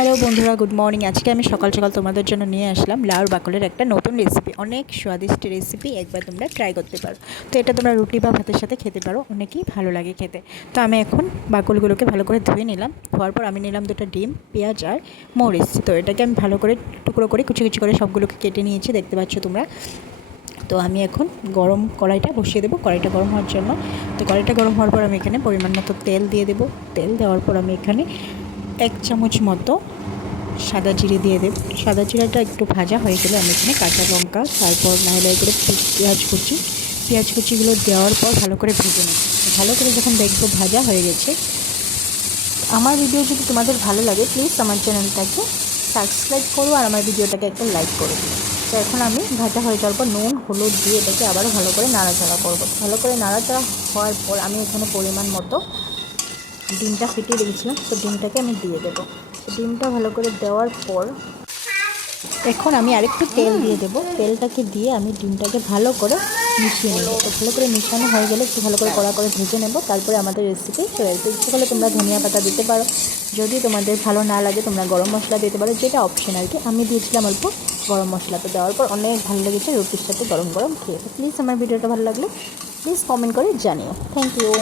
Hello বন্ধুরা, good morning. আজকে আমি সকাল সকাল তোমাদের জন্য নিয়ে আসলাম লাউর বাকলের একটা নতুন রেসিপি। অনেক স্বাদিষ্ট রেসিপি, একবার তোমরা ট্রাই করতে পারো। তো এটা তোমরা রুটি বা ভাতের সাথে খেতে পারো, অনেকই ভালো লাগে খেতে। তো আমি এখন বাকলগুলোকে ভালো করে ধুয়ে নিলাম। ধোয়ার পর আমি নিলাম 2টা ডিম, পেঁয়াজ আর মরিচ। তো এটাকে আমি ভালো করে টুকরো করে কুচি কুচি করে সবগুলোকে কেটে নিয়েছি, দেখতে পাচ্ছ তোমরা। তো আমি এখন গরম কড়াইটা বসিয়ে দেবো, কড়াইটা গরম হওয়ার জন্য। তো কড়াইটা গরম হওয়ার পর আমি এখানে পরিমাণ মতো তেল দিয়ে দেবো। তেল দেওয়ার পর আমি এখানে 1 চামচ মতো সাদা জিরে দিয়ে দেব। সাদা জিরাটা একটু ভাজা হয়ে গেলে আমি এখানে কাঁচা লঙ্কা, তারপর লাহে করে পেঁয়াজ কুচিগুলো দেওয়ার পর ভালো করে ভেজে নেব। ভালো করে যখন দেখবো ভাজা হয়ে গেছে, আমার ভিডিও যদি তোমাদের ভালো লাগে প্লিজ আমার চ্যানেলটাকে সাবস্ক্রাইব করো আর আমার ভিডিওটাকে একটা লাইক করে দিও। তো এখন আমি ভাজা হয়ে যাওয়ার পর নুন হলুদ দিয়ে এটাকে আবারও ভালো করে নাড়াচাড়া করবো। ভালো করে নাড়াচাড়া হওয়ার পর আমি এখানে পরিমাণ মতো ডিমটা ফেটিয়ে রেখেছিলাম, তো ডিমটাকে আমি দিয়ে দেবো। ডিমটা ভালো করে দেওয়ার পর এখন আমি আরেকটু তেল দিয়ে দেবো। তেলটাকে দিয়ে আমি ডিমটাকে ভালো করে মিশিয়ে নেব। তো ভালো করে মিশানো হয়ে গেলে একটু ভালো করে কড়া করে ভেজে নেব। তারপরে আমাদের রেসিপি চলে আসবে। ইচ্ছে করলে তোমরা ধনিয়া পাতা দিতে পারো, যদি তোমাদের ভালো না লাগে তোমরা গরম মশলা দিতে পারো, যেটা অপশন আর কি। আমি দিয়েছিলাম অল্প গরম মশলা। তো দেওয়ার পর অনেক ভালো লেগেছে রুটির সাথে গরম গরম খেয়ে। তো প্লিজ আমার ভিডিওটা ভালো লাগলে প্লিজ কমেন্ট করে জানিও। Thank you.